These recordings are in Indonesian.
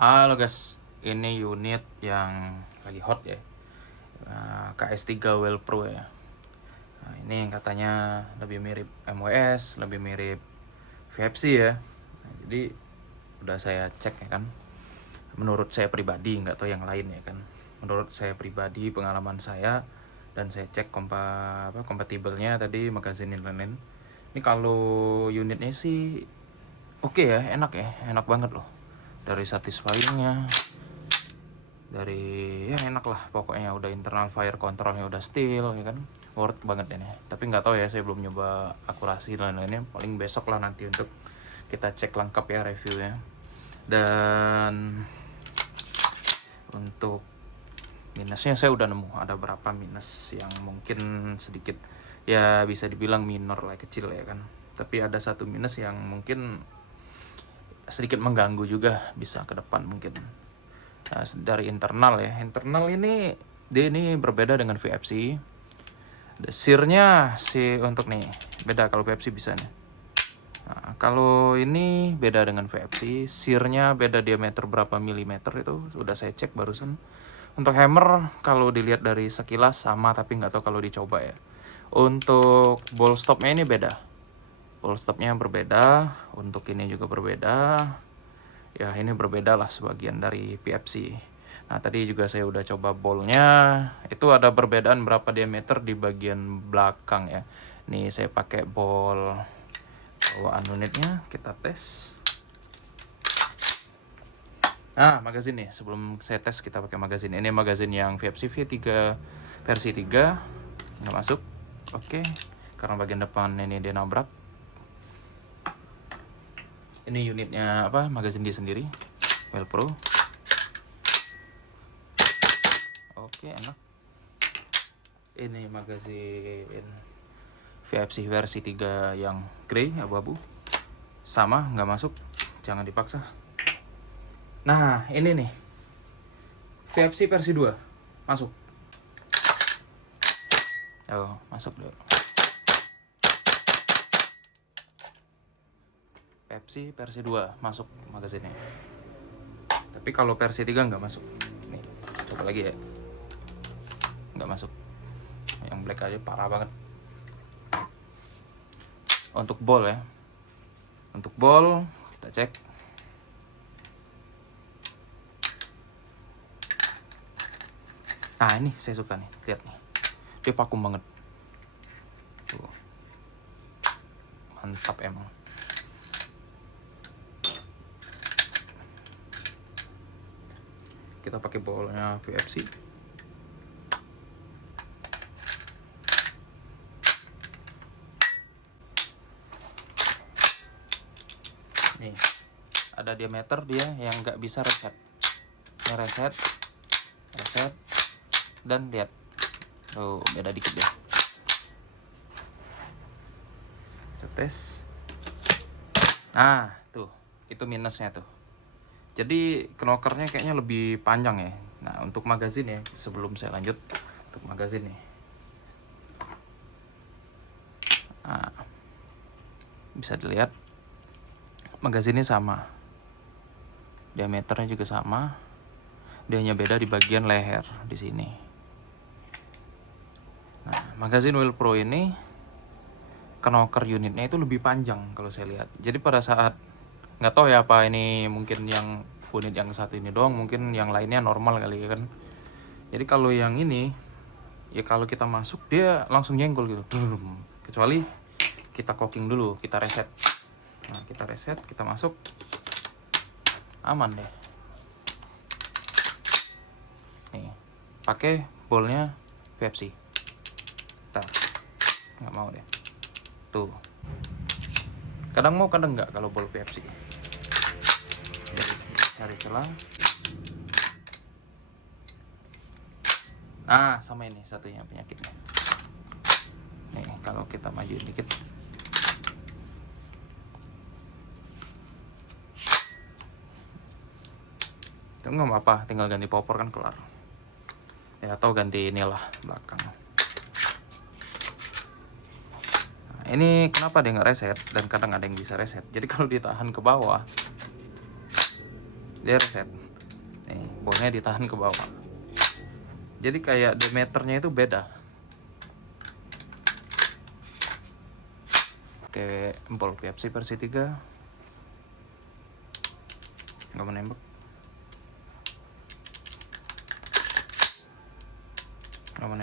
Halo guys, ini unit yang lagi hot ya, KS3 Well Pro ya. Nah, ini yang katanya lebih mirip MWS, lebih mirip VFC ya. Nah, jadi udah saya cek ya kan. Menurut saya pribadi, nggak tahu yang lain ya kan. Menurut saya pribadi, pengalaman saya, dan saya cek kompatibelnya tadi magazin dan lain-lain. Ini kalau unitnya sih oke ya, enak banget loh. Dari satisfyingnya, dari ya enak lah pokoknya, udah internal fire controlnya udah steel ya kan, worth banget ini. Tapi nggak tahu ya, saya belum nyoba akurasi dan lain-lainnya, paling besok lah nanti untuk kita cek lengkap ya reviewnya. Dan untuk minusnya saya udah nemu ada berapa minus yang mungkin sedikit ya bisa dibilang minor lah, kecil ya kan. Tapi ada satu minus yang mungkin sedikit mengganggu juga bisa ke depan mungkin. Nah, dari internal ya, internal ini dia ini berbeda dengan VFC. Searnya sih untuk nih beda, kalau VFC bisa nih. Nah, kalau ini beda dengan VFC, searnya beda diameter berapa milimeter, itu udah saya cek barusan. Untuk hammer kalau dilihat dari sekilas sama, tapi nggak tahu kalau dicoba ya. Untuk ball stopnya ini beda, ball stopnya berbeda, untuk ini juga berbeda. Ya ini berbeda lah sebagian dari PFC. Nah tadi juga saya udah coba bolnya, itu ada perbedaan berapa diameter di bagian belakang ya. Nih saya pakai bol bawaan unitnya, kita tes. Nah magazin nih, sebelum saya tes kita pakai magazin. Ini magazin yang VFC V3 versi 3, nggak masuk. Oke, karena bagian depan ini dia nabrak. Ini unitnya magazin dia sendiri, Well Pro. Oke, enak. Ini magazin VFC versi 3 yang grey abu-abu, sama nggak masuk, jangan dipaksa. Nah ini nih VFC versi 2 masuk. Oh masuk dulu. VFC versi 2 masuk magazinnya, tapi kalau versi 3 nggak masuk. Nih coba lagi ya, nggak masuk. Yang black aja parah banget. Untuk ball ya, untuk ball kita cek. Nah ini saya suka nih, lihat nih, dia vakum banget tuh, mantap emang. Kita pakai bolnya VFC. Nih ada diameter dia yang nggak bisa reset. Ini reset, dan lihat tuh beda dikit ya. Kita tes. Nah tuh, itu minusnya tuh. Jadi knokernya kayaknya lebih panjang ya. Nah untuk magazin ya, sebelum saya lanjut untuk magazin nih. Nah, bisa dilihat magazinnya sama, diameternya juga sama, dia hanya beda di bagian leher di sini. Nah magazin Well Pro ini knocker unitnya itu lebih panjang kalau saya lihat. Jadi pada saat, nggak tahu ya apa ini mungkin yang unit yang satu ini doang, mungkin yang lainnya normal kali ya kan. Jadi kalau yang ini ya, kalau kita masuk dia langsung nyenggol gitu, kecuali kita cocking dulu, kita reset. Nah kita reset, kita masuk, aman deh. Nih pakai bolnya VFC, nggak mau deh tuh, kadang mau kadang nggak kalau bol VFC. Jadi cari celah. Nah sama ini satunya penyakitnya nih, kalau kita majuin dikit, itu nggak apa-apa, tinggal ganti popor kan kelar ya, atau ganti inilah belakang. Nah, ini kenapa dia nggak reset, dan kadang ada yang bisa reset. Jadi kalau ditahan ke bawah dia reset, bolnya ditahan ke bawah. Jadi kayak diameternya itu beda. Oke, bol PFC versi 3 nggak menembak. Nggak mau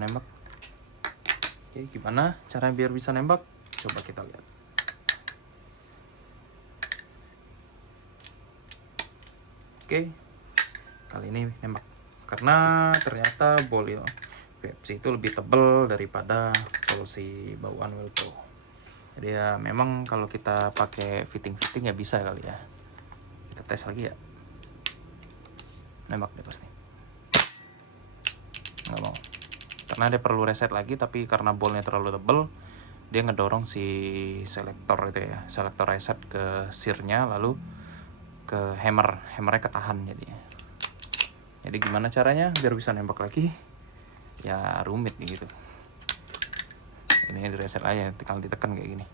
nembak. Oke, gimana cara biar bisa nembak? Coba kita lihat. Oke, kali ini nembak. Karena ternyata bol PFC itu lebih tebal daripada solusi bawaan Wheel Pro. Jadi ya memang kalau kita pakai fitting ya bisa kali ya. Kita tes lagi ya. Nembak deh pasti. Nggak mau. Karena dia perlu reset lagi, tapi karena bolnya terlalu tebal, dia ngedorong si selektor itu ya, selektor reset ke searnya, lalu ke hammernya ketahan jadinya. Jadi gimana caranya biar bisa nembak lagi? Ya rumit nih gitu. Ini di reset aja, tinggal ditekan kayak gini.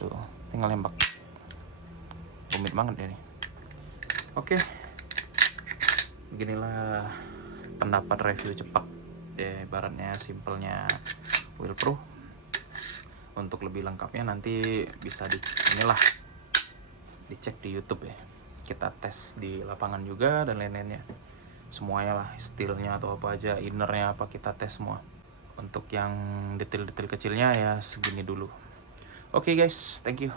Tuh, tinggal nembak. Rumit banget ini. Oke. Beginilah pendapat review cepat. Ya, ibaratnya simpelnya Wheel Pro. Untuk lebih lengkapnya nanti bisa dicek di YouTube ya. Kita tes di lapangan juga dan lain-lainnya. Semuanya lah, steelnya atau apa aja, innernya apa kita tes semua. Untuk yang detail-detail kecilnya ya segini dulu. Oke guys, thank you.